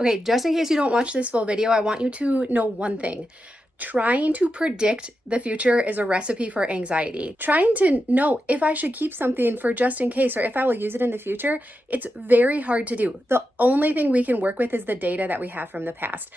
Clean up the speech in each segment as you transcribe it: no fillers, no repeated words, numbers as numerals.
Okay, just in case you don't watch this full video, I want you to know one thing. Trying to predict the future is a recipe for anxiety. Trying to know if I should keep something for just in case or if I will use it in the future, it's very hard to do. The only thing we can work with is the data that we have from the past.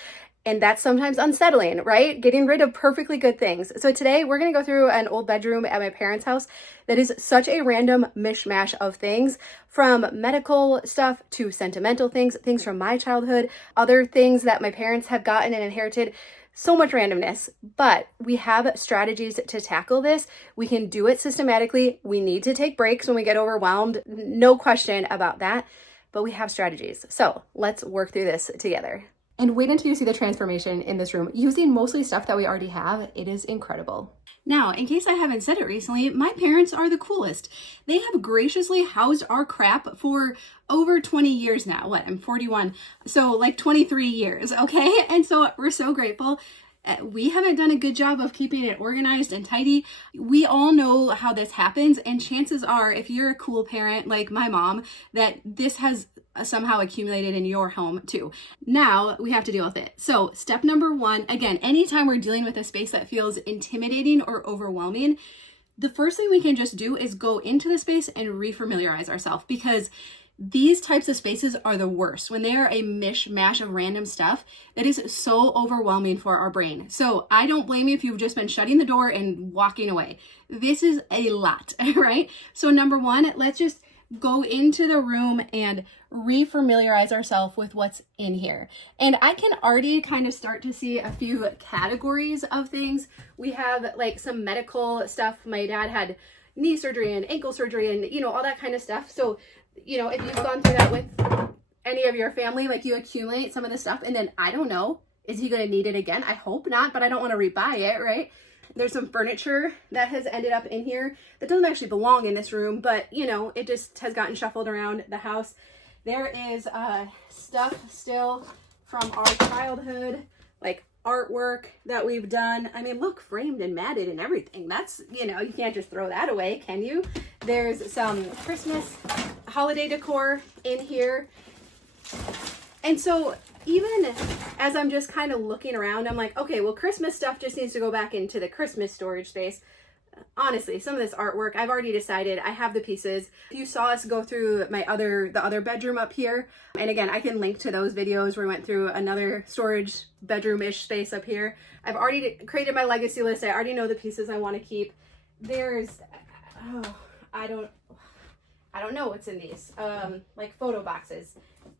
And that's sometimes unsettling, right? Getting rid of perfectly good things. So today we're gonna go through an old bedroom at my parents' house that is such a random mishmash of things, from medical stuff to sentimental things, things from my childhood, other things that my parents have gotten and inherited. So much randomness, but we have strategies to tackle this. We can do it systematically. We need to take breaks when we get overwhelmed. No question about that, but we have strategies. So let's work through this together. And wait until you see the transformation in this room. Using mostly stuff that we already have, it is incredible. Now, in case I haven't said it recently, my parents are the coolest. They have graciously housed our crap for over 20 years now. What? I'm 41. So like 23 years, okay? And so we're so grateful. We haven't done a good job of keeping it organized and tidy. We all know how this happens, and chances are, if you're a cool parent like my mom, that this has somehow accumulated in your home too. Now we have to deal with it. So step number one, again, anytime we're dealing with a space that feels intimidating or overwhelming, the first thing we can just do is go into the space and refamiliarize ourselves, because these types of spaces are the worst when they are a mishmash of random stuff that is so overwhelming for our brain. So I don't blame you if you've just been shutting the door and walking away. This is a lot, right? So number one, let's just go into the room and refamiliarize ourselves with what's in here. And I can already kind of start to see a few categories of things. We have like some medical stuff. My dad had knee surgery and ankle surgery and, all that kind of stuff. So if you've gone through that with any of your family, like you accumulate some of the stuff and then, I don't know, is he going to need it again? I hope not, but I don't want to rebuy it, right? There's some furniture that has ended up in here that doesn't actually belong in this room, but it just has gotten shuffled around the house. There is stuff still from our childhood, like artwork that we've done. I mean, look, framed and matted and everything. That's, you can't just throw that away, can you? There's some Christmas holiday decor in here. And so even as I'm just kind of looking around, I'm like, okay, well, Christmas stuff just needs to go back into the Christmas storage space. Honestly, some of this artwork, I've already decided I have the pieces. If you saw us go through the other bedroom up here, and again, I can link to those videos where we went through another storage bedroom-ish space up here. I've already created my legacy list. I already know the pieces I want to keep. There's, I don't know what's in these, like photo boxes,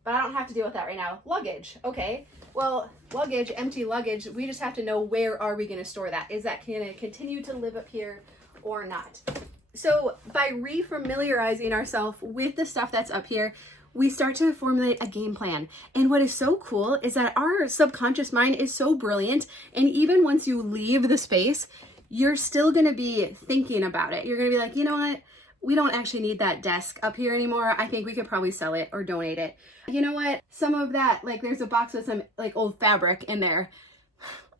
but I don't have to deal with that right now. Luggage, okay. Well, luggage, empty luggage, we just have to know, where are we gonna store that? Is that gonna continue to live up here or not? So by refamiliarizing ourselves with the stuff that's up here, we start to formulate a game plan. And what is so cool is that our subconscious mind is so brilliant, and even once you leave the space, you're still gonna be thinking about it. You're gonna be like, you know what? We don't actually need that desk up here anymore. I think we could probably sell it or donate it. You know what? Some of that, like there's a box with some like old fabric in there.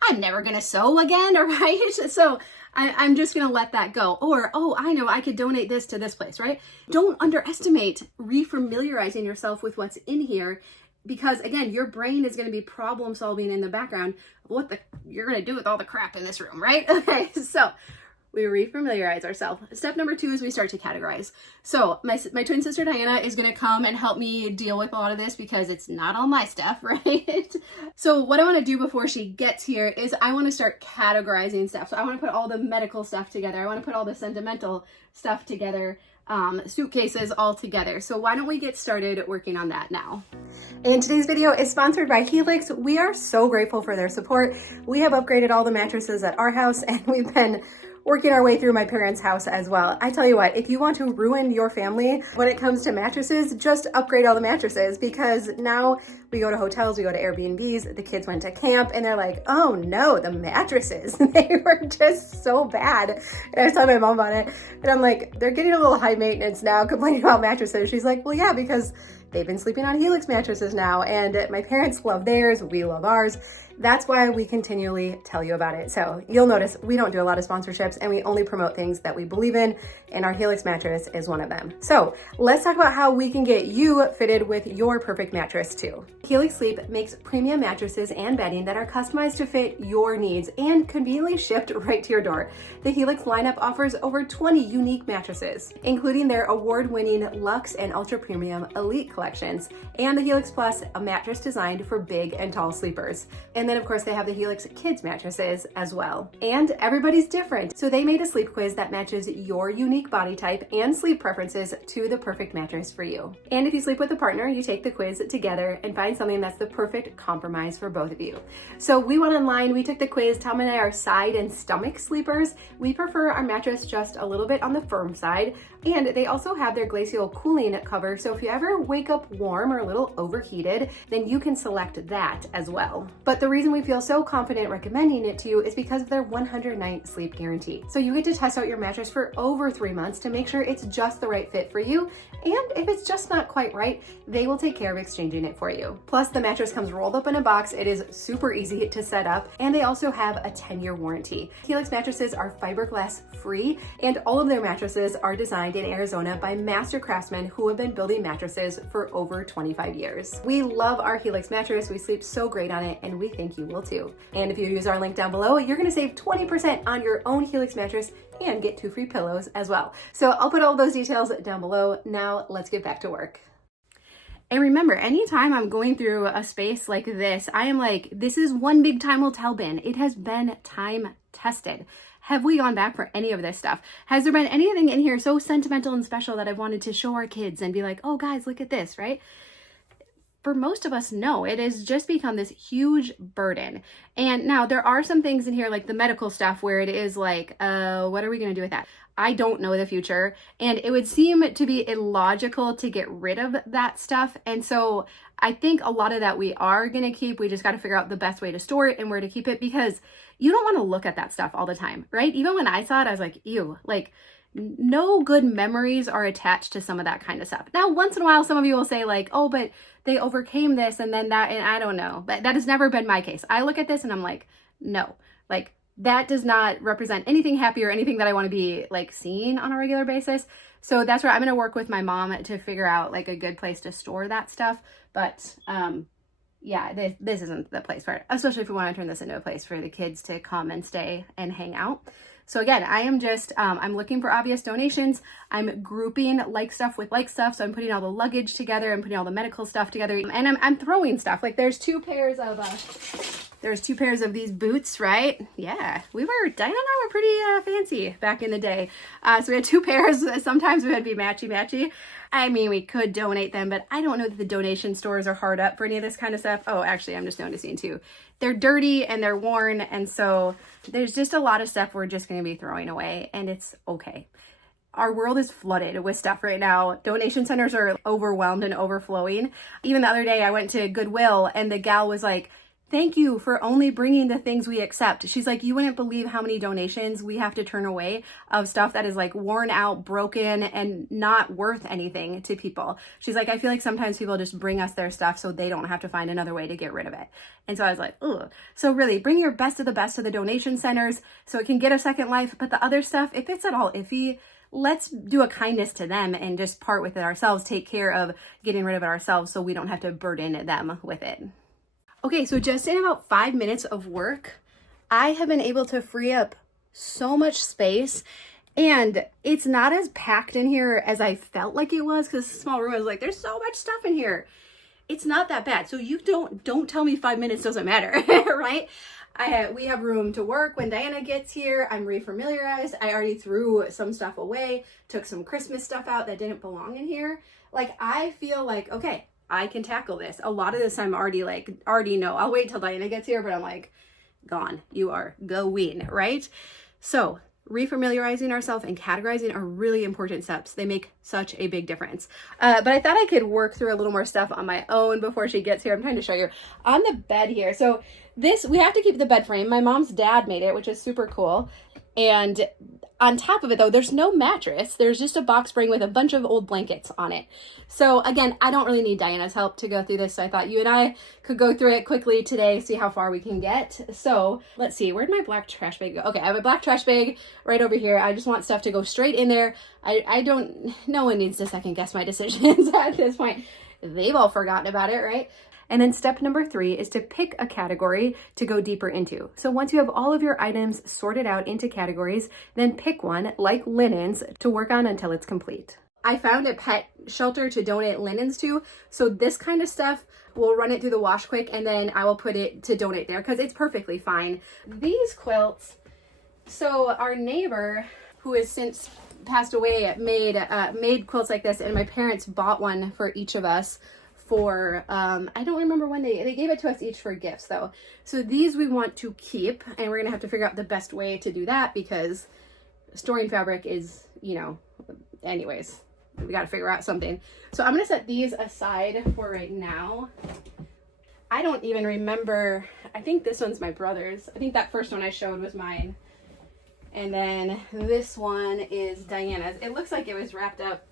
I'm never gonna sew again, right? So I'm just gonna let that go. Or, oh, I know, I could donate this to this place, right? Don't underestimate refamiliarizing yourself with what's in here, because again, your brain is gonna be problem solving in the background. What you're gonna do with all the crap in this room, right? Okay, so we refamiliarize ourselves. Step number two is we start to categorize. So my twin sister Diana is gonna come and help me deal with a lot of this, because it's not all my stuff, right? So what I wanna do before she gets here is I wanna start categorizing stuff. So I wanna put all the medical stuff together. I wanna put all the sentimental stuff together, suitcases all together. So why don't we get started working on that now? And today's video is sponsored by Helix. We are so grateful for their support. We have upgraded all the mattresses at our house, and we've been working our way through my parents' house as well. I tell you what, if you want to ruin your family when it comes to mattresses, just upgrade all the mattresses, because now we go to hotels, we go to Airbnbs, the kids went to camp, and they're like, oh no, the mattresses, they were just so bad. And I was telling my mom about it, and I'm like, they're getting a little high maintenance now, complaining about mattresses. She's like, well, yeah, because they've been sleeping on Helix mattresses now, and my parents love theirs, we love ours. That's why we continually tell you about it. So you'll notice we don't do a lot of sponsorships and we only promote things that we believe in, and our Helix mattress is one of them. So let's talk about how we can get you fitted with your perfect mattress too. Helix Sleep makes premium mattresses and bedding that are customized to fit your needs and conveniently shipped right to your door. The Helix lineup offers over 20 unique mattresses, including their award-winning Luxe and Ultra Premium Elite collections, and the Helix Plus, a mattress designed for big and tall sleepers. And then of course they have the Helix Kids mattresses as well. And everybody's different, so they made a sleep quiz that matches your unique body type and sleep preferences to the perfect mattress for you. And if you sleep with a partner, you take the quiz together and find something that's the perfect compromise for both of you. So we went online, we took the quiz. Tom and I are side and stomach sleepers. We prefer our mattress just a little bit on the firm side, and they also have their glacial cooling cover, so if you ever wake up warm or a little overheated, then you can select that as well. But the reason we feel so confident recommending it to you is because of their 100-night sleep guarantee. So you get to test out your mattress for over 3 months to make sure it's just the right fit for you, and if it's just not quite right, they will take care of exchanging it for you. Plus, the mattress comes rolled up in a box, it is super easy to set up, and they also have a 10-year warranty. Helix mattresses are fiberglass free, and all of their mattresses are designed in Arizona by master craftsmen who have been building mattresses for over 25 years. We love our Helix mattress, we sleep so great on it, and we think you will too. And if you use our link down below, you're gonna save 20% on your own Helix mattress and get 2 free pillows as well. So I'll put all those details down below. Now let's get back to work. And remember, anytime I'm going through a space like this, I am like, this is one big time will tell bin. It has been time tested. Have we gone back for any of this stuff? Has there been anything in here so sentimental and special that I've wanted to show our kids and be like, oh guys, look at this, right? For most of us, no, it has just become this huge burden. And now there are some things in here like the medical stuff where it is like, what are we gonna do with that? I don't know the future, and it would seem to be illogical to get rid of that stuff. And so I think a lot of that we are gonna keep. We just gotta figure out the best way to store it and where to keep it, because you don't wanna look at that stuff all the time, right? Even when I saw it, I was like, ew, like no good memories are attached to some of that kind of stuff. Now, once in a while, some of you will say like, oh, but they overcame this and then that, and I don't know, but that has never been my case. I look at this and I'm like, no, like that does not represent anything happy or anything that I want to be like seeing on a regular basis. So that's where I'm going to work with my mom to figure out like a good place to store that stuff. But yeah, this isn't the place for it, especially if we want to turn this into a place for the kids to come and stay and hang out. So again, I am just, I'm looking for obvious donations. I'm grouping like stuff with like stuff. So I'm putting all the luggage together. I'm putting all the medical stuff together, and I'm throwing stuff. Like there's two pairs of these boots, right? Yeah, Diana and I were pretty fancy back in the day. So we had 2 pairs. Sometimes we would be matchy-matchy. I mean, we could donate them, but I don't know that the donation stores are hard up for any of this kind of stuff. Oh, actually, I'm just noticing too. They're dirty and they're worn, and so there's just a lot of stuff we're just going to be throwing away, and it's okay. Our world is flooded with stuff right now. Donation centers are overwhelmed and overflowing. Even the other day, I went to Goodwill, and the gal was like, thank you for only bringing the things we accept. She's like, you wouldn't believe how many donations we have to turn away of stuff that is like worn out, broken, and not worth anything to people. She's like, I feel like sometimes people just bring us their stuff so they don't have to find another way to get rid of it. And so I was like, ugh. So really, bring your best of the best to the donation centers so it can get a second life. But the other stuff, if it's at all iffy, let's do a kindness to them and just part with it ourselves, take care of getting rid of it ourselves so we don't have to burden them with it. Okay, so just in about 5 minutes of work, I have been able to free up so much space, and it's not as packed in here as I felt like it was, because the small room, I was like, there's so much stuff in here. It's not that bad. So you don't tell me 5 minutes doesn't matter, right? We have room to work when Diana gets here. I'm refamiliarized. I already threw some stuff away, took some Christmas stuff out that didn't belong in here. Like, I feel like, okay, I can tackle this. A lot of this I'm already know. I'll wait till Diana gets here, but I'm like, gone. You are going, right? So refamiliarizing ourselves and categorizing are really important steps. They make such a big difference. But I thought I could work through a little more stuff on my own before she gets here. I'm trying to show you on the bed here. So this, we have to keep the bed frame. My mom's dad made it, which is super cool. And on top of it though, there's no mattress. There's just a box spring with a bunch of old blankets on it. So again, I don't really need Diana's help to go through this. So I thought you and I could go through it quickly today, see how far we can get. So let's see, where'd my black trash bag go? Okay, I have a black trash bag right over here. I just want stuff to go straight in there. No one needs to second guess my decisions at this point. They've all forgotten about it, right? And then step number 3 is to pick a category to go deeper into. So once you have all of your items sorted out into categories, then pick one, like linens, to work on until it's complete. I found a pet shelter to donate linens to. So this kind of stuff, we'll run it through the wash quick and then I will put it to donate there because it's perfectly fine. These quilts, so our neighbor who has since passed away made quilts like this, and my parents bought one for each of us for I don't remember when they gave it to us each for gifts though. So these we want to keep, and we're gonna have to figure out the best way to do that because storing fabric is, you know, anyways, we got to figure out something. So I'm gonna set these aside for right now. I don't even remember, I think this one's my brother's. I think that first one I showed was mine, and then this one is Diana's. It looks like it was wrapped up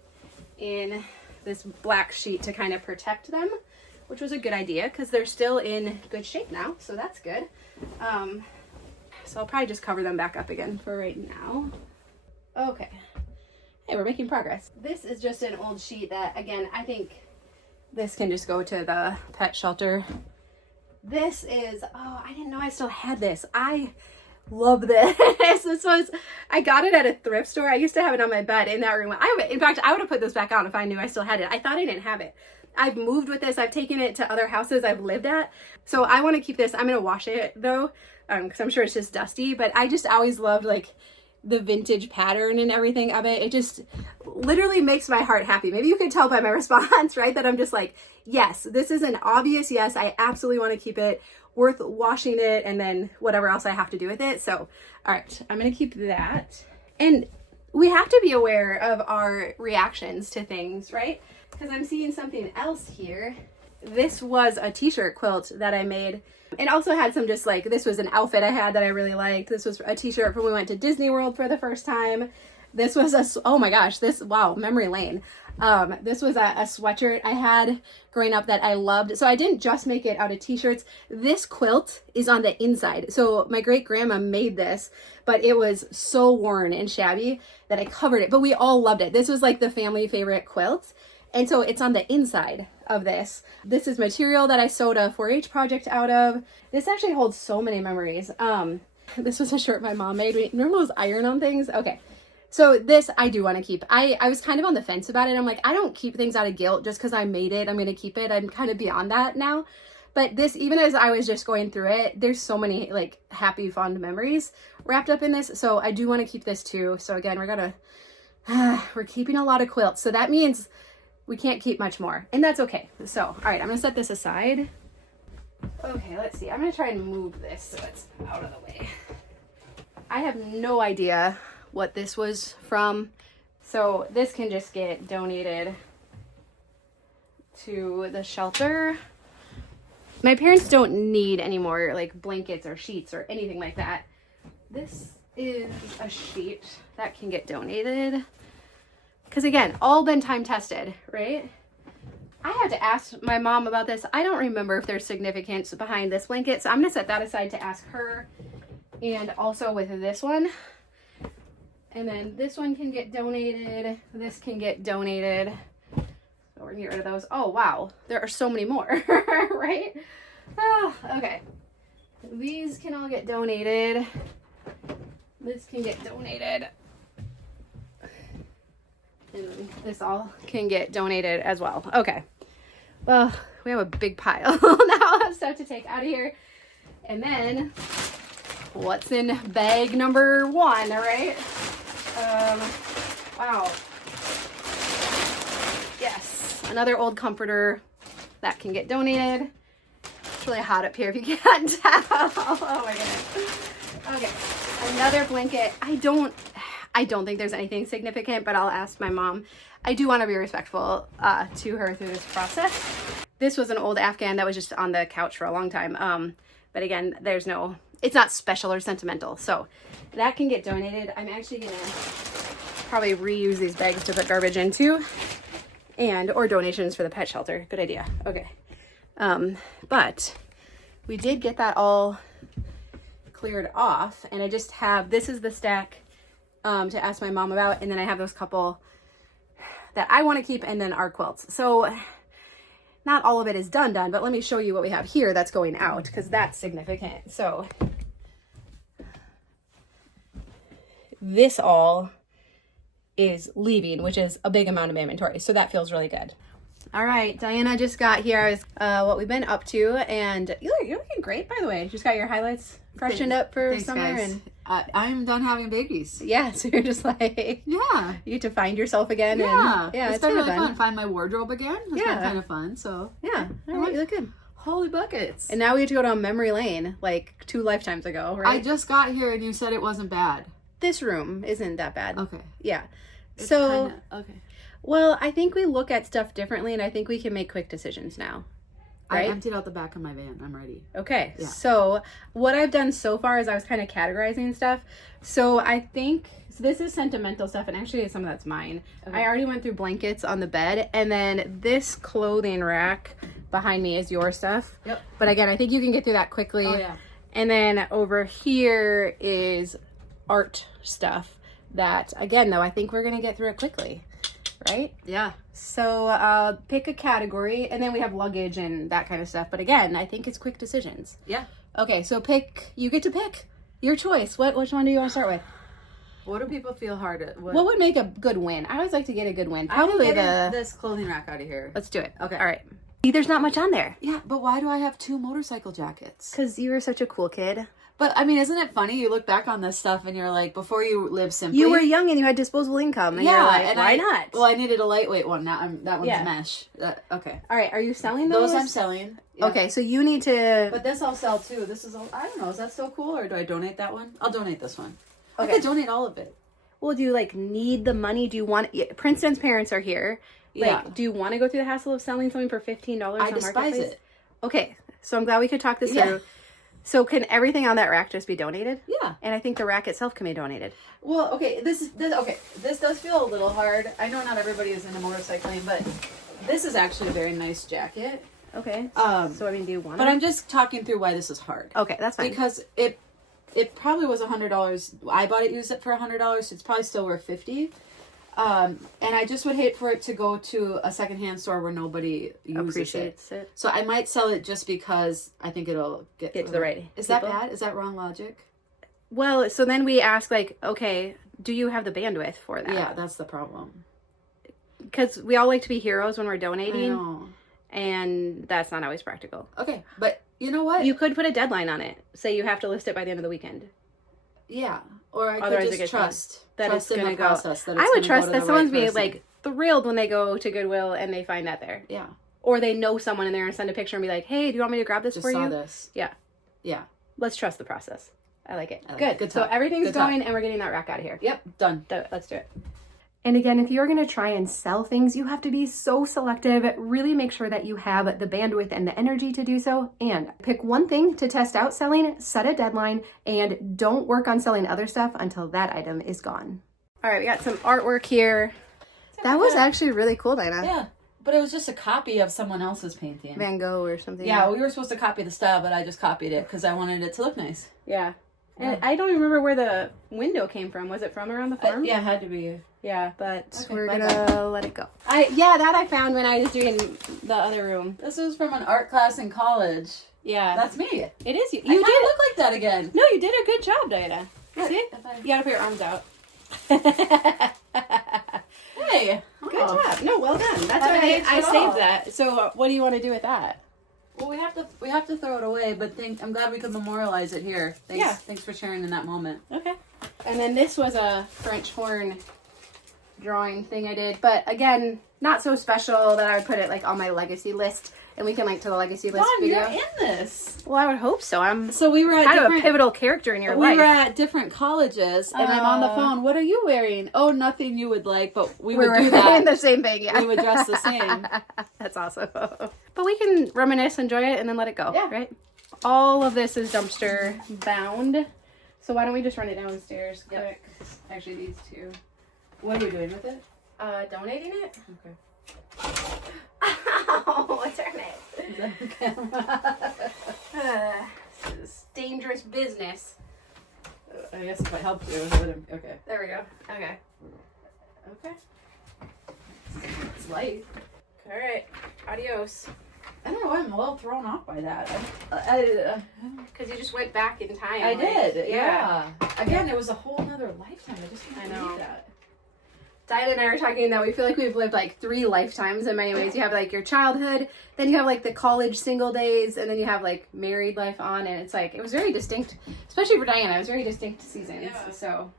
in this black sheet to kind of protect them, which was a good idea because they're still in good shape now, so that's good. So I'll probably just cover them back up again for right now. Okay, hey, we're making progress. This is just an old sheet that, again, I think this can just go to the pet shelter. This is, oh, I didn't know I still had this. I love this. I got it at a thrift store. I used to have it on my bed in that room. In fact, I would have put this back on if I knew I still had it. I thought I didn't have it. I've moved with this. I've taken it to other houses I've lived at. So I want to keep this. I'm going to wash it though, because I'm sure it's just dusty, but I just always loved like the vintage pattern and everything of it. It just literally makes my heart happy. Maybe you could tell by my response, right? That I'm just like, yes, this is an obvious yes. I absolutely want to keep it. Worth washing it and then whatever else I have to do with it. So, all right, I'm going to keep that. And we have to be aware of our reactions to things, right? Because I'm seeing something else here. This was a t-shirt quilt that I made. It also had some just like, this was an outfit I had that I really liked. This was a t-shirt from when we went to Disney World for the first time. This was oh my gosh, wow, memory lane. This was a sweatshirt I had growing up that I loved. So I didn't just make it out of t-shirts. This quilt is on the inside. So my great grandma made this, but it was so worn and shabby that I covered it, but we all loved it. This was like the family favorite quilt. And so it's on the inside of this. This is material that I sewed a 4-H project out of. This actually holds so many memories. This was a shirt my mom made. Remember those iron-on things? Okay. So this I do want to keep. I was kind of on the fence about it. I'm like, I don't keep things out of guilt just because I made it. I'm going to keep it. I'm kind of beyond that now. But this, even as I was just going through it, there's so many like happy, fond memories wrapped up in this. So I do want to keep this too. So again, we're keeping a lot of quilts. So that means we can't keep much more, and that's okay. So, all right, I'm going to set this aside. Okay, let's see. I'm going to try and move this so it's out of the way. I have no idea what this was from, so this can just get donated to the shelter. My parents don't need any more like blankets or sheets or anything like that. This is a sheet that can get donated because again, all been time tested, right? I had to ask my mom about this. I don't remember if there's significance behind this blanket, so I'm gonna set that aside to ask her. And also with this one, and then this one can get donated. This can get donated. So we're gonna get rid of those. Oh, wow. There are so many more, right? Oh, okay. These can all get donated. This can get donated. And this all can get donated as well. Okay. Well, we have a big pile now of stuff to take out of here. And then what's in bag number 1, right? Wow. Yes, another old comforter that can get donated. It's really hot up here if you can't tell. Oh my goodness. Okay, another blanket. I don't think there's anything significant, but I'll ask my mom. I do want to be respectful to her through this process. This was an old Afghan that was just on the couch for a long time. But again, it's not special or sentimental. So that can get donated. I'm actually going to probably reuse these bags to put garbage into, or donations for the pet shelter. Good idea. Okay. But we did get that all cleared off, and I just have, this is the stack to ask my mom about, and then I have those couple that I want to keep, and then our quilts. So not all of it is done, but let me show you what we have here that's going out, because that's significant. So this all is leaving, which is a big amount of inventory. So that feels really good. All right, Diana just got here. What we've been up to, and you're looking great, by the way. Just got your highlights freshened up for summer, guys. And I'm done having babies. yeah, so you're just like, yeah, you get to find yourself again. Yeah, and, yeah, it's been really fun. Find my wardrobe again. It's been kind of fun. So yeah, all right, you look good. Holy buckets! And now we get to go down memory lane, like 2 lifetimes ago, right? I just got here, and you said it wasn't bad. This room isn't that bad. Okay. Yeah. It's so kinda, okay. Well, I think we look at stuff differently, and I think we can make quick decisions now. Right? I emptied out the back of my van. I'm ready. Okay. Yeah. So what I've done so far is I was kind of categorizing stuff. So I think this is sentimental stuff, and actually some of that's mine. Okay. I already went through blankets on the bed, and then this clothing rack behind me is your stuff. Yep. But again, I think you can get through that quickly. Oh, yeah. And then over here is art stuff that, again, though, I think we're going to get through it quickly. Right? Yeah. So pick a category, and then we have luggage and that kind of stuff. But again, I think it's quick decisions. Yeah. Okay, so you get to pick your choice. Which one do you want to start with? What do people feel hard at? What would make a good win? I always like to get a good win. Probably this clothing rack out of here. Let's do it. Okay. All right. See, there's not much on there. Yeah, but why do I have 2 motorcycle jackets? Because you were such a cool kid. But I mean, isn't it funny? You look back on this stuff and you're like, before you live simply. You were young and you had disposable income. And you're like, why not? Well, I needed a lightweight one. That one's mesh. Okay. All right. Are you selling those? Those I'm selling. Yeah. Okay, so you need to. But this I'll sell too. This is, I don't know. Is that still cool, or do I donate that one? I'll donate this one. Okay. I could donate all of it. Well, do you need the money? Do you want? Princeton's parents are here. Yeah. Do you want to go through the hassle of selling something for $15 on I despise Marketplace? it. Okay, so I'm glad we could talk this through. So can everything on that rack just be donated? Yeah. And I think the rack itself can be donated. Well, okay, this does feel a little hard. I know not everybody is into motorcycling, but this is actually a very nice jacket. Okay. So I mean, do you want But it? I'm just talking through why this is hard. Okay, that's fine. Because it probably was $100. I bought it, used it for $100. So it's probably still worth $50. And I just would hate for it to go to a secondhand store where nobody appreciates it. So I might sell it just because I think it'll get to the right. Is that bad? Is that wrong logic? Well, so then we ask, okay, do you have the bandwidth for that? Yeah, that's the problem. Because we all like to be heroes when we're donating. I know. And that's not always practical. Okay, but you know what? You could put a deadline on it. Say you have to list it by the end of the weekend. Yeah, or I Otherwise could just trust that it's going to go. Process, that I would trust that someone's be be thrilled when they go to Goodwill and they find that there. Yeah. Or they know someone in there and send a picture and be like, "Hey, do you want me to grab this just for saw you?" This. Yeah. Yeah. Let's trust the process. I like it. Good. Good. So everything's going and we're getting that rack out of here. Yep. Done. Let's do it. And again, if you're going to try and sell things, you have to be so selective. Really make sure that you have the bandwidth and the energy to do so. And pick one thing to test out selling, set a deadline, and don't work on selling other stuff until that item is gone. All right, we got some artwork here. That was actually really cool, Dinah. Yeah, but it was just a copy of someone else's painting. Van Gogh or something. Yeah, we were supposed to copy the style, but I just copied it because I wanted it to look nice. Yeah. And I don't even remember where the window came from. Was it from around the farm? Yeah, it had to be. Yeah, but Okay, we're gonna let it go. That I found when I was doing the other room. This was from an art class in college. Yeah. That's me. It is you. You did look like that again. No, you did a good job, Diana. See? You gotta put your arms out. Hey. Good job. No, well done. That's why I saved that. So what do you want to do with that? Well, we have to throw it away, but I'm glad we could memorialize it here. Thanks, Yeah. Thanks for sharing in that moment. Okay. And then this was a French horn drawing thing I did, but again, not so special that I would put it on my legacy list, and we can link to the legacy list video. You're in this. Well, I would hope so. So we were at kind of a pivotal character in your life. We were at different colleges, and I'm on the phone. What are you wearing? Oh, nothing you would like, but we would do that. The same thing, yeah. We would dress the same. That's awesome. But we can reminisce, enjoy it, and then let it go. Yeah. Right? All of this is dumpster bound. So why don't we just run it downstairs quick? Yep. Actually, these two. What are we doing with it? Donating it? Okay. Ow, turn it. Is that the camera? This is dangerous business. I guess if I helped you, it would have. Okay. There we go. Okay. Okay. It's light. All right. Adios. I don't know why I'm a little thrown off by that. Because you just went back in time. I like, did. Yeah. Again, it was a whole nother lifetime. I just I can't know. believe that. Diana and I were talking that we feel like we've lived like 3 lifetimes in many ways. You have like your childhood, then you have like the college single days, and then you have like married life on, and it's like, it was very distinct, especially for Diana. It was very distinct seasons. Yeah. So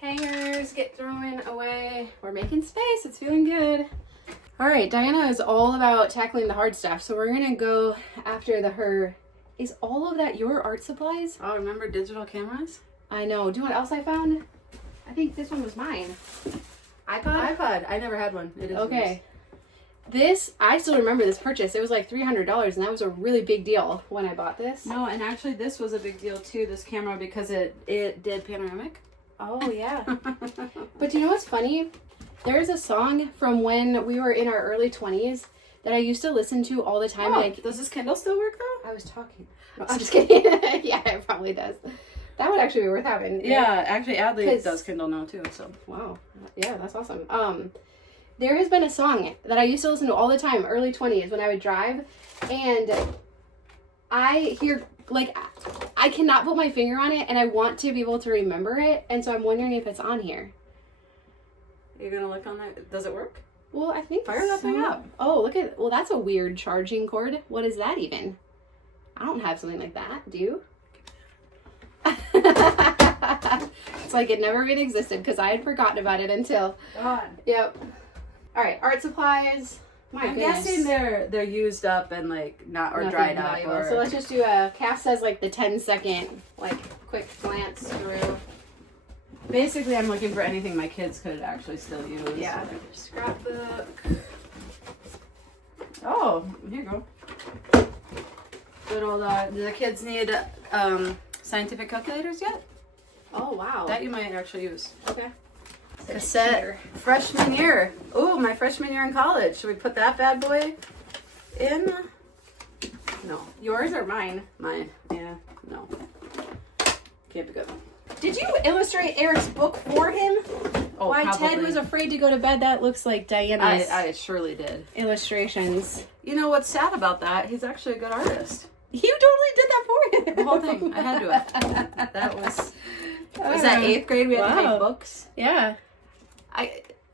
hangers get thrown away. We're making space. It's feeling good. All right, Diana is all about tackling the hard stuff. So we're gonna go after her. Is all of that your art supplies? Oh, remember digital cameras? I know. Do you know what else I found? I think this one was mine. iPod? I never had one. It is Okay. This, I still remember this purchase. It was like $300, and that was a really big deal when I bought this. No, and actually this was a big deal too, this camera, because it did panoramic. Oh, yeah. But you know what's funny? There's a song from when we were in our early 20s that I used to listen to all the time. Oh, and does this Kindle still work though? I was talking. No, I'm just kidding. Yeah, it probably does. That would actually be worth having. Yeah, actually Adley 'Cause- does Kindle now too, so. Wow. Yeah, that's awesome. There has been a song that I used to listen to all the time, early 20s, when I would drive, and I hear, like, I cannot put my finger on it, and I want to be able to remember it, and so I'm wondering if it's on here. You're gonna look on that? Does it work? Well, I think Fire that thing up. Oh, look at, well, that's a weird charging cord. What is that even? I don't have something like that. Do you? It's like it never even existed because I had forgotten about it until. God. Yep. All right, art supplies. My I'm goodness. guessing they're used up and like not or Nothing dried up. valuable. Or... So let's just do a, Cass says like the 10-second, like quick glance through. Basically, I'm looking for anything my kids could actually still use. Yeah. Scrapbook. Oh, here you go. Good old, do the kids need scientific calculators yet? Oh, wow. That you might actually use. Okay. Cassette. Here. Freshman year. Ooh, my freshman year in college. Should we put that bad boy in? No. Yours or mine? Mine. Yeah. No. Can't be good. Did you illustrate Eric's book for him? Oh, Why probably. Ted was afraid to go to bed? That looks like Diana's I surely did. illustrations. You know what's sad about that? He's actually a good artist. You totally did that for him. The whole thing. I had to have. That was that 8th grade? We had to Wow. make books. Yeah.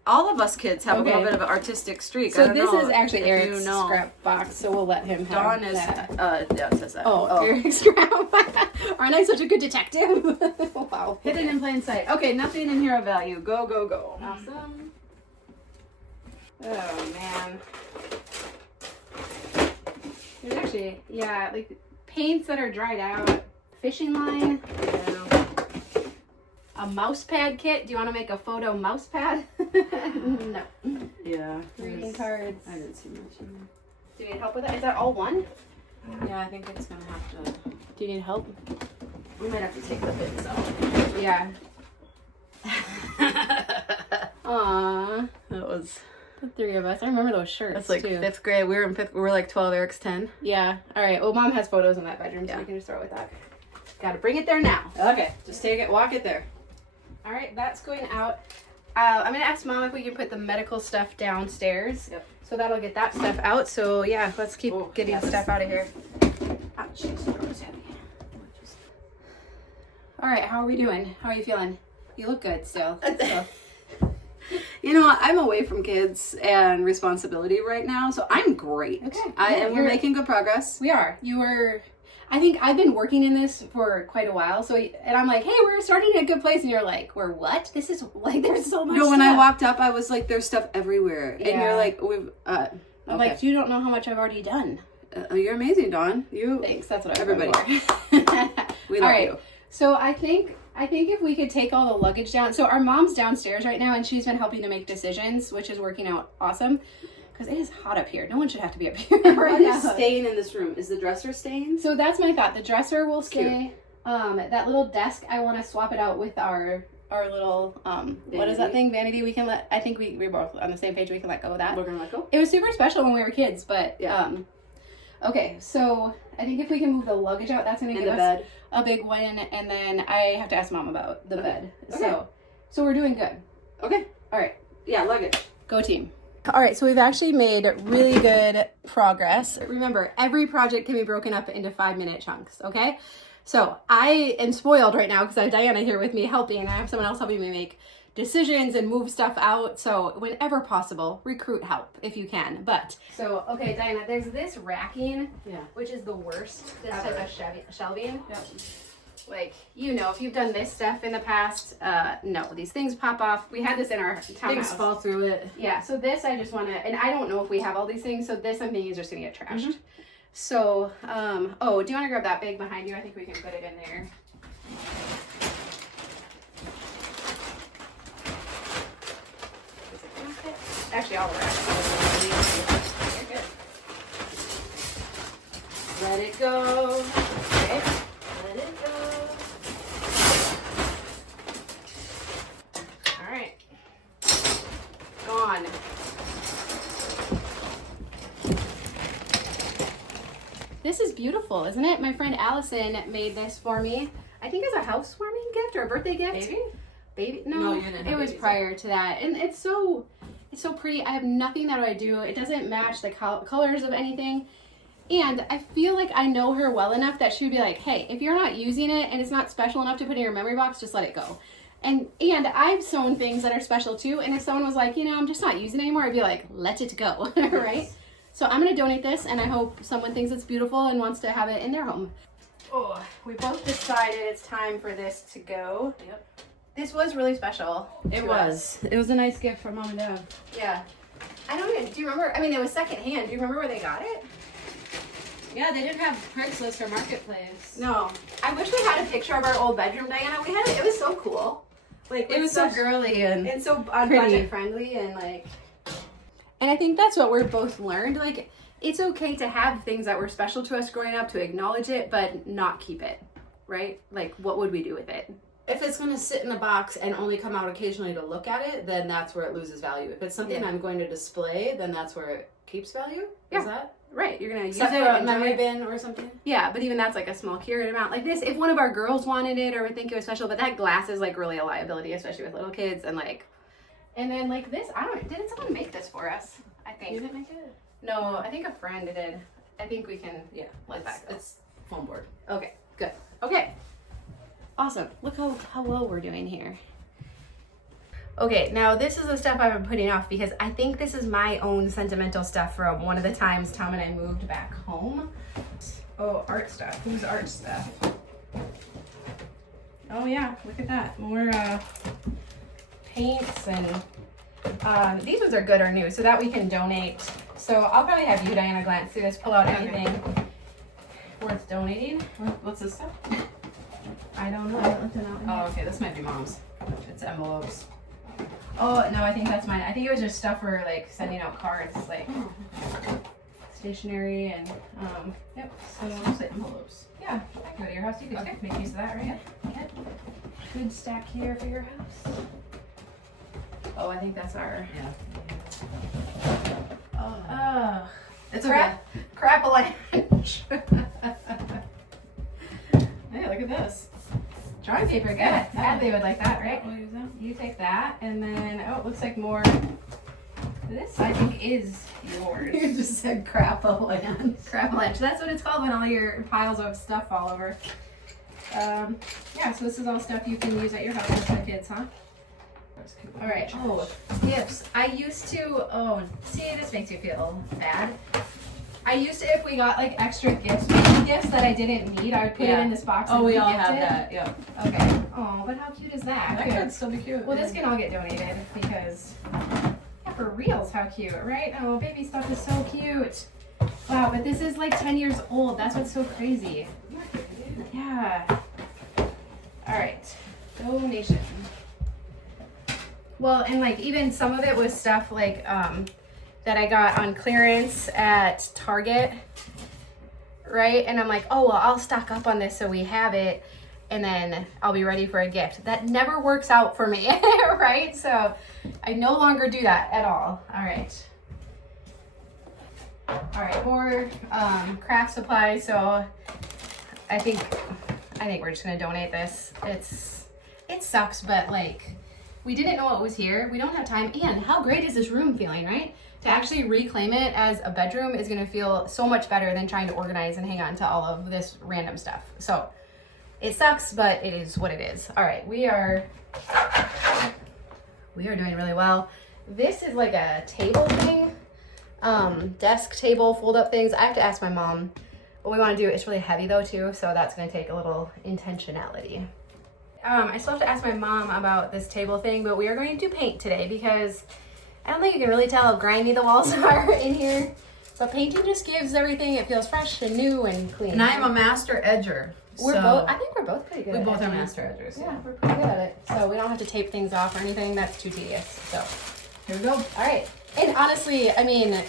All of us kids have a little Okay. bit of an artistic streak. I So don't this know is actually if Eric's you know. scrap box, so we'll let him have Dawn is that. yeah, it says that. Oh, Eric's scrap. Aren't I such a good detective? Wow. Hidden in plain sight. Okay, nothing in here of value. Go, go, go. Awesome. Oh man. There's actually, yeah, like paints that are dried out. Fishing line. Yeah. A mouse pad kit. Do you want to make a photo mouse pad? No. Yeah. Reading cards. I didn't see much in there. Do you need help with that? Is that all one? Yeah, I think it's gonna have to. Do you need help? We might have to take the bits out. Yeah. Aww. That was. The 3 of us. I remember those shirts That's like too. 5th grade. We were in 5th. We were like 12. Eric's 10. Yeah. All right. Well, Mom has photos in that bedroom, so Yeah. we can just throw it with that. Got to bring it there now. Okay, just take it. Walk it there. All right, that's going out. I'm gonna ask Mom if we can put the medical stuff downstairs. Yep. So that'll get that stuff out. So yeah, let's keep Oh, getting yes. stuff out of here. Ah, jeez, that was heavy. All right, how are we doing? How are you feeling? You look good still. So. You know what? I'm away from kids and responsibility right now, so I'm great. Okay. And we're making good progress. We are. You were. I think I've been working in this for quite a while. So, and I'm like, hey, we're starting at a good place, and you're like, we're what? This is like, there's so much. No, when I stuff. walked up, I was like, "There's stuff everywhere," and Yeah. you're like, "We've." I'm Okay. like, you don't know how much I've already done. You're amazing, Dawn. You. Thanks. That's what I Everybody. We All love right. you. So I think if we could take all the luggage down. So our mom's downstairs right now, and she's been helping to make decisions, which is working out awesome. because it is hot up here. No one should have to be up here right What now. is staying in this room? Is the dresser staying? So that's my thought. The dresser will stay. That little desk, I want to swap it out with our little what is that thing? Vanity. We can let. I think we're both on the same page. We can let go of that. We're gonna let go. It was super special when we were kids, but Yeah. Okay, so I think if we can move the luggage out, that's gonna give us bed. a big win. And then I have to ask Mom about the bed. Okay. So we're doing good. Okay. All right. Yeah, luggage. Go team. All right, so we've actually made really good progress. Remember, every project can be broken up into 5-minute chunks, okay? So I am spoiled right now because I have Diana here with me helping, and I have someone else helping me make decisions and move stuff out. So whenever possible, recruit help if you can. But, so, okay, Diana, there's this racking, which is the worst, this type of shelving. Yep. Like, you know, if you've done this stuff in the past, no, these things pop off. We had this in our townhouse. Things fall through it. Yeah, so this I just want to, and I don't know if we have all these things, so this I'm thinking is just going to get trashed. So, oh, do you want to grab that bag behind you? I think we can put it in there. Does it not fit? Actually, all the rest. You're good. Let it go. Okay. Let it go. All right. Gone. This is beautiful, isn't it? My friend Allison made this for me. I think as a housewarming gift or a birthday gift. Baby? No, you didn't have it was babies prior to that. And it's so pretty. I have nothing that I do. It doesn't match the colors of anything. And I feel like I know her well enough that she would be like, hey, if you're not using it and it's not special enough to put in your memory box, just let it go. And I've sewn things that are special too. And if someone was like, you know, I'm just not using it anymore, I'd be like, let it go, right? So I'm going to donate this, and I hope someone thinks it's beautiful and wants to have it in their home. Oh, we both decided it's time for this to go. Yep. This was really special. It was. It was a nice gift from Mom and Dad. Yeah. I don't even, do you remember? I mean, it was secondhand. Do you remember where they got it? Yeah, they didn't have Craigslist or Marketplace. No. I wish we had a picture of our old bedroom, Diana. We had it. It was so cool. Like, It was so girly and so pretty. budget friendly and like. And I think that's what we're both learned. Like, it's okay to have things that were special to us growing up, to acknowledge it, but not keep it, right? Like, what would we do with it? if it's going to sit in a box and only come out occasionally to look at it, then that's where it loses value. If it's something I'm going to display, then that's where it keeps value. Is that right? You're gonna use except it for a and memory enjoy it. bin or something? Yeah, but even that's like a small curated amount. Like this, if one of our girls wanted it or would think it was special, but that glass is like really a liability, especially with little kids. And like, and then like this, I don't. Didn't someone make this for us? I think. You didn't make it? No, I think a friend did. I think we can. Yeah, let that go. it's foam board. Okay, good. Okay, awesome. Look how well we're doing here. Okay, now this is the stuff I've been putting off because I think this is my own sentimental stuff from one of the times Tom and I moved back home. Oh, art stuff. Who's art stuff? Oh yeah, look at that. More paints and these ones are good or new so that we can donate. So I'll probably have you, Diana, glance through this, pull out anything worth donating. What's this stuff? I don't know. I haven't looked it out. Oh, okay. This might be Mom's. It's envelopes. Oh, no, I think that's mine. I think it was just stuff for like sending out cards, like stationery and yep. So Mostly envelopes. yeah, I can go to your house. You could make use of that, right? Yeah. Good stack here for your house. Oh, I think that's our. Yeah. Oh, It's crap avalanche. Hey, look at this. Drawing paper, good. Hadley would like that, right? We'll use that. You take that, and then oh, it looks like more. This I think is yours. You just said crap avalanche. Crap-a-lanche. That's what it's called when all your piles of stuff fall over. Yeah, so this is all stuff you can use at your house with the kids, huh? All right. Oh, gifts. I used to. Oh, see, this makes you feel bad. I used to, if we got like extra gifts that I didn't need, I would put it in this box. Oh, and we all gift have it. that. Yeah. Okay. Oh, but how cute is that? That could still be cute. Well, this can all get donated because, yeah, for reals, how cute, right? Oh, baby stuff is so cute. Wow, but this is like 10 years old. That's what's so crazy. Yeah. All right. Donation. Well, and like even some of it was stuff like, that I got on clearance at Target, right? And I'm like, oh, well, I'll stock up on this so we have it, and then I'll be ready for a gift. That never works out for me, right? So I no longer do that at all. All right. All right, more craft supplies. So I think we're just gonna donate this. It sucks, but like, we didn't know what was here. We don't have time. And how great is this room feeling, right? To actually reclaim it as a bedroom is gonna feel so much better than trying to organize and hang on to all of this random stuff. So it sucks, but it is what it is. All right, we are doing really well. This is like a table thing, desk table, fold up things. I have to ask my mom what we want to do. It's really heavy though too, so that's gonna take a little intentionality. I still have to ask my mom about this table thing, but we are going to paint today because I don't think you can really tell how grimy the walls are in here. But painting just gives everything, it feels fresh and new and clean. And I am a master edger. I think we're both pretty good. We both are master edgers. Yeah, we're pretty good at it. So we don't have to tape things off or anything. That's too tedious. So Here we go. all right. And honestly, I mean,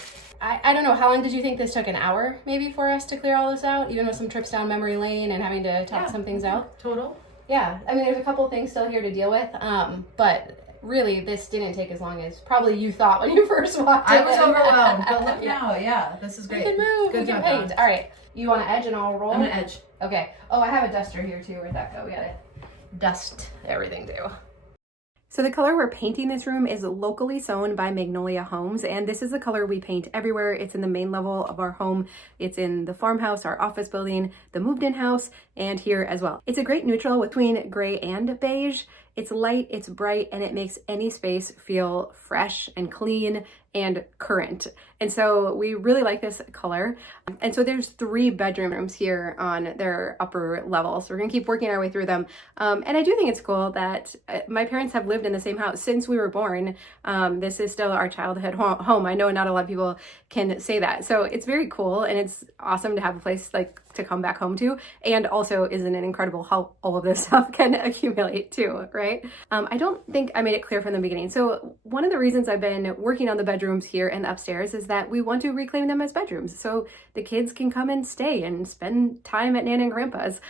I don't know, how long did you think this took? An hour maybe for us to clear all this out, even with some trips down memory lane and having to talk some things out? Total. Yeah, I mean, there's a couple things still here to deal with, but really this didn't take as long as probably you thought when you first walked in. I was overwhelmed, but look now, yeah, this is great. We can move, Good we can job, paint. Dawn. All right, you want to edge and I'll roll? I'm gonna edge. Okay. Oh, I have a duster here too. Where'd that go? We gotta dust everything too. So the color we're painting this room is locally sewn by Magnolia Homes, and this is the color we paint everywhere. It's in the main level of our home. It's in the farmhouse, our office building, the moved-in house, and here as well. It's a great neutral between gray and beige. It's light, it's bright, and it makes any space feel fresh and clean and current. And so we really like this color. And so there's 3 bedroom rooms here on their upper level. So we're gonna keep working our way through them. And I do think it's cool that my parents have lived in the same house since we were born. This is still our childhood home. I know not a lot of people can say that. So it's very cool, and it's awesome to have a place like to come back home to, and also isn't it incredible how all of this stuff can accumulate too, right? I don't think I made it clear from the beginning. So one of the reasons I've been working on the bedrooms here and the upstairs is that we want to reclaim them as bedrooms so the kids can come and stay and spend time at Nana and Grandpa's.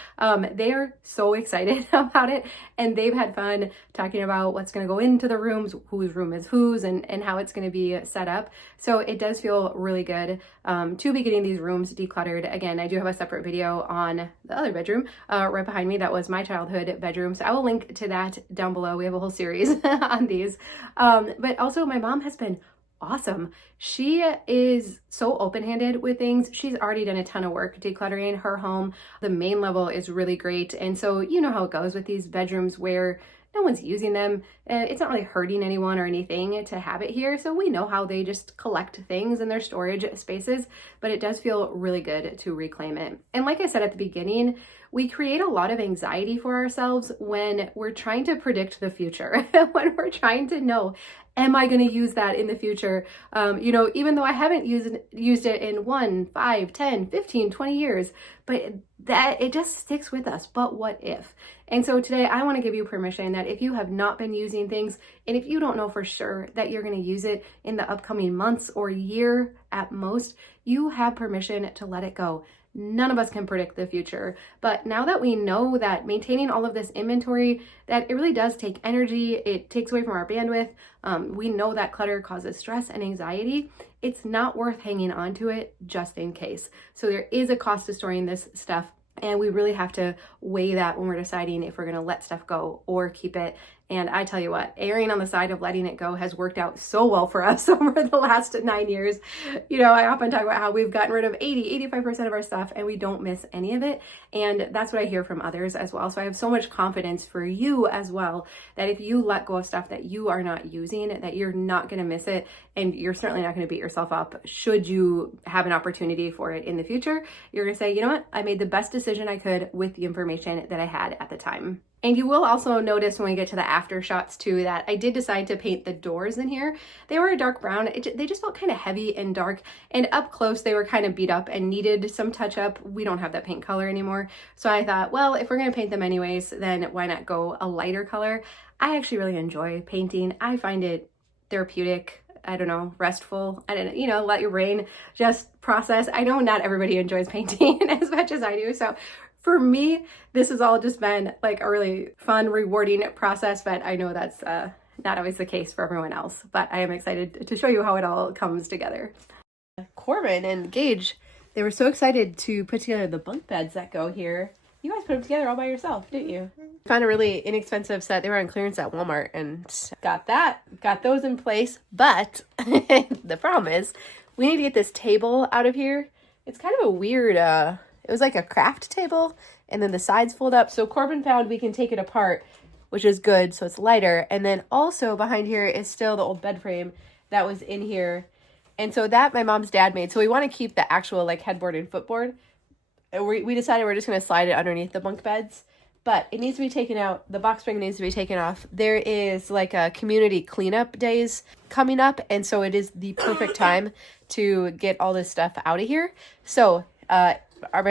They are so excited about it, and they've had fun talking about what's going to go into the rooms, whose room is whose, and how it's going to be set up. So it does feel really good to be getting these rooms decluttered. Again, I do have a separate video on the other bedroom right behind me. That was my childhood bedroom. So I will link to that down below. We have a whole series on these. But also my mom has been awesome. She is so open-handed with things. She's already done a ton of work decluttering her home. The main level is really great. And so you know how it goes with these bedrooms where no one's using them. It's not really hurting anyone or anything to have it here. So we know how they just collect things in their storage spaces, but it does feel really good to reclaim it. And like I said at the beginning, we create a lot of anxiety for ourselves when we're trying to predict the future, when we're trying to know, am I going to use that in the future? Even though I haven't used it in 1, 5, 10, 15, 20 years, but that it just sticks with us. But what if? And so today I want to give you permission that if you have not been using things, and if you don't know for sure that you're going to use it in the upcoming months or year at most, you have permission to let it go. None of us can predict the future, but now that we know that maintaining all of this inventory, that it really does take energy, it takes away from our bandwidth, we know that clutter causes stress and anxiety, it's not worth hanging on to it just in case. So there is a cost to storing this stuff, and we really have to weigh that when we're deciding if we're going to let stuff go or keep it. And I tell you what, erring on the side of letting it go has worked out so well for us over the last 9 years. I often talk about how we've gotten rid of 85% of our stuff and we don't miss any of it. And that's what I hear from others as well. So I have so much confidence for you as well, that if you let go of stuff that you are not using, that you're not going to miss it. And you're certainly not going to beat yourself up should you have an opportunity for it in the future. You're going to say, you know what? I made the best decision I could with the information that I had at the time. And you will also notice when we get to the after shots too, that I did decide to paint the doors in here. They were a dark brown. They just felt kind of heavy and dark, and up close they were kind of beat up and needed some touch up. We don't have that paint color anymore. So I thought, well, if we're gonna paint them anyways, then why not go a lighter color? I actually really enjoy painting. I find it therapeutic. I don't know, restful. I don't, let your brain just process. I know not everybody enjoys painting as much as I do. So for me, this has all just been like a really fun, rewarding process, but I know that's not always the case for everyone else. But I am excited to show you how it all comes together. Corbin and Gage, they were so excited to put together the bunk beds that go here. You guys put them together all by yourself, didn't you? Found a really inexpensive set. They were on clearance at Walmart and got those in place. But the problem is we need to get this table out of here. It's kind of a weird, it was like a craft table and then the sides fold up. So Corbin found we can take it apart, which is good. So it's lighter. And then also behind here is still the old bed frame that was in here. And so that my mom's dad made. So we want to keep the actual like headboard and footboard. We decided we're just going to slide it underneath the bunk beds, but it needs to be taken out. The box spring needs to be taken off. There is like a community cleanup days coming up, and so it is the perfect time to get all this stuff out of here. So my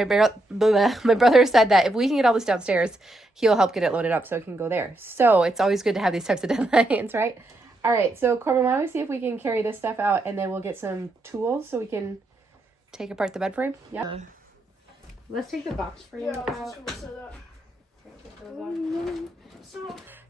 brother said that if we can get all this downstairs, he'll help get it loaded up so it can go there. So it's always good to have these types of deadlines, right? All right, so Corbin, why don't we see if we can carry this stuff out, and then we'll get some tools so we can take apart the bed frame. Yeah. Let's take the box frame out.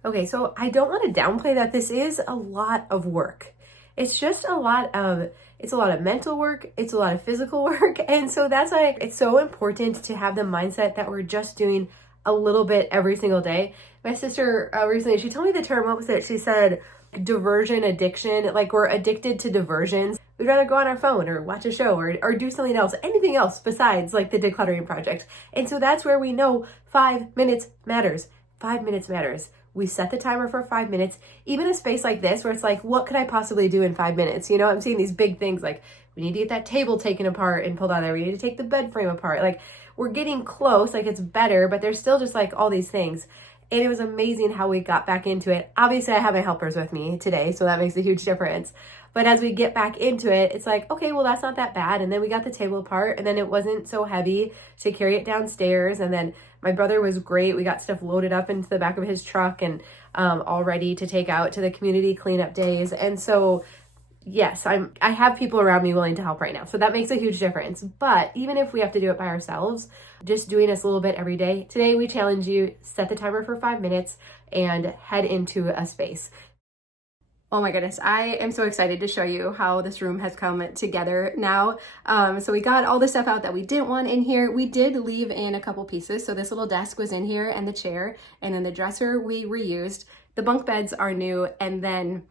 Okay, so I don't want to downplay that this is a lot of work. It's just a lot of mental work. It's a lot of physical work. And so that's why it's so important to have the mindset that we're just doing a little bit every single day. My sister recently, she told me the term, what was it? She said, diversion addiction, like we're addicted to diversions. We'd rather go on our phone or watch a show or do something else, anything else besides like the decluttering project. And so that's where we know 5 minutes matters. 5 minutes matters. We set the timer for 5 minutes. Even a space like this where it's like, what could I possibly do in 5 minutes? I'm seeing these big things like we need to get that table taken apart and pulled out of there. We need to take the bed frame apart. Like we're getting close, like it's better, but there's still just like all these things. And it was amazing how we got back into it. Obviously, I have my helpers with me today, so that makes a huge difference. But as we get back into it, it's like, okay, well, that's not that bad. And then we got the table apart, and then it wasn't so heavy to carry it downstairs. And then my brother was great. We got stuff loaded up into the back of his truck and all ready to take out to the community cleanup days. And so yes, I have people around me willing to help right now. So that makes a huge difference. But even if we have to do it by ourselves, just doing this a little bit every day. Today, we challenge you, set the timer for 5 minutes and head into a space. Oh my goodness, I am so excited to show you how this room has come together now. So we got all the stuff out that we didn't want in here. We did leave in a couple pieces. So this little desk was in here and the chair, and then the dresser we reused. The bunk beds are new, and then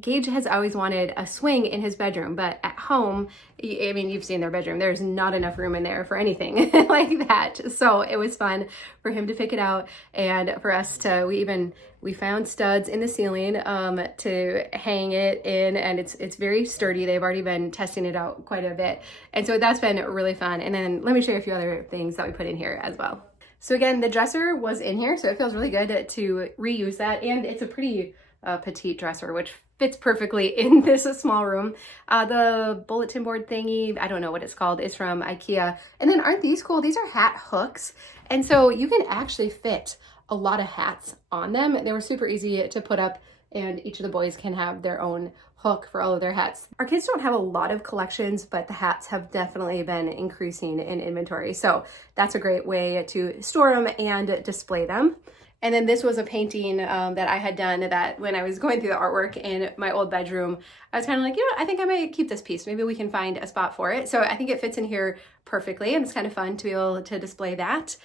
Gage has always wanted a swing in his bedroom, but at home, I mean, you've seen their bedroom, there's not enough room in there for anything like that. So it was fun for him to pick it out and for us to, we found studs in the ceiling to hang it in, and it's very sturdy. They've already been testing it out quite a bit. And so that's been really fun. And then let me show you a few other things that we put in here as well. So again, the dresser was in here, so it feels really good to reuse that. And it's a pretty petite dresser, which fits perfectly in this small room. The bulletin board thingy, I don't know what it's called, is from IKEA. And then aren't these cool? These are hat hooks. And so you can actually fit a lot of hats on them. They were super easy to put up, and each of the boys can have their own hook for all of their hats. Our kids don't have a lot of collections, but the hats have definitely been increasing in inventory. So that's a great way to store them and display them. And then this was a painting that I had done that when I was going through the artwork in my old bedroom, I was kind of like, I think I might keep this piece. Maybe we can find a spot for it. So I think it fits in here perfectly, and it's kind of fun to be able to display that.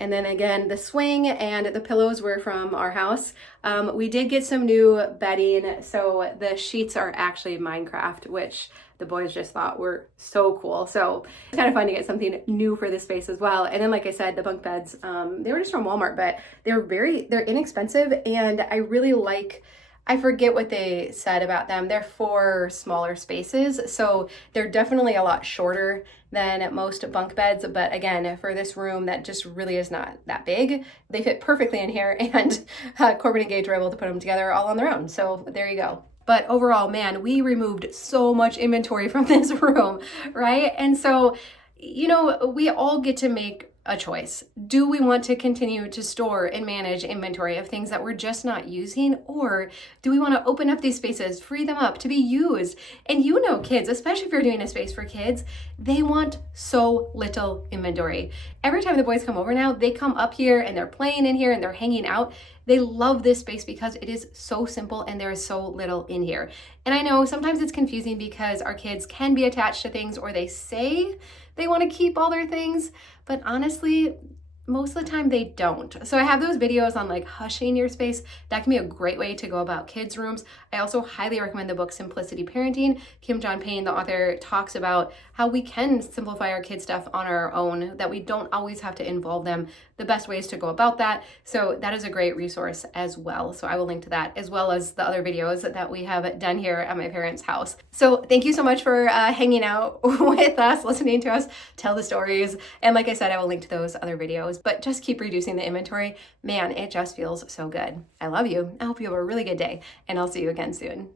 And then again, the swing and the pillows were from our house. We did get some new bedding. So the sheets are actually Minecraft, which the boys just thought were so cool. So it's kind of fun to get something new for this space as well. And then, like I said, the bunk beds, they were just from Walmart, but they're inexpensive. And I really I forget what they said about them. They're for smaller spaces. So they're definitely a lot shorter than most bunk beds. But again, for this room that just really is not that big, they fit perfectly in here. And Corbin and Gage were able to put them together all on their own. So there you go. But overall, man, we removed so much inventory from this room, right? And so, we all get to make a choice. Do we want to continue to store and manage inventory of things that we're just not using? Or do we want to open up these spaces, free them up to be used? And you know, kids, especially if you're doing a space for kids, they want so little inventory. Every time the boys come over now, they come up here and they're playing in here and they're hanging out. They love this space because it is so simple and there is so little in here. And I know sometimes it's confusing because our kids can be attached to things, or they say they want to keep all their things, but honestly, most of the time they don't. So I have those videos on like hushing your space. That can be a great way to go about kids' rooms. I also highly recommend the book Simplicity Parenting. Kim John Payne, the author, talks about how we can simplify our kids' stuff on our own, that we don't always have to involve them, the best ways to go about that. So that is a great resource as well. So I will link to that, as well as the other videos that we have done here at my parents' house. So thank you so much for hanging out with us, listening to us tell the stories. And like I said, I will link to those other videos, but just keep reducing the inventory. Man, it just feels so good. I love you. I hope you have a really good day, and I'll see you again soon.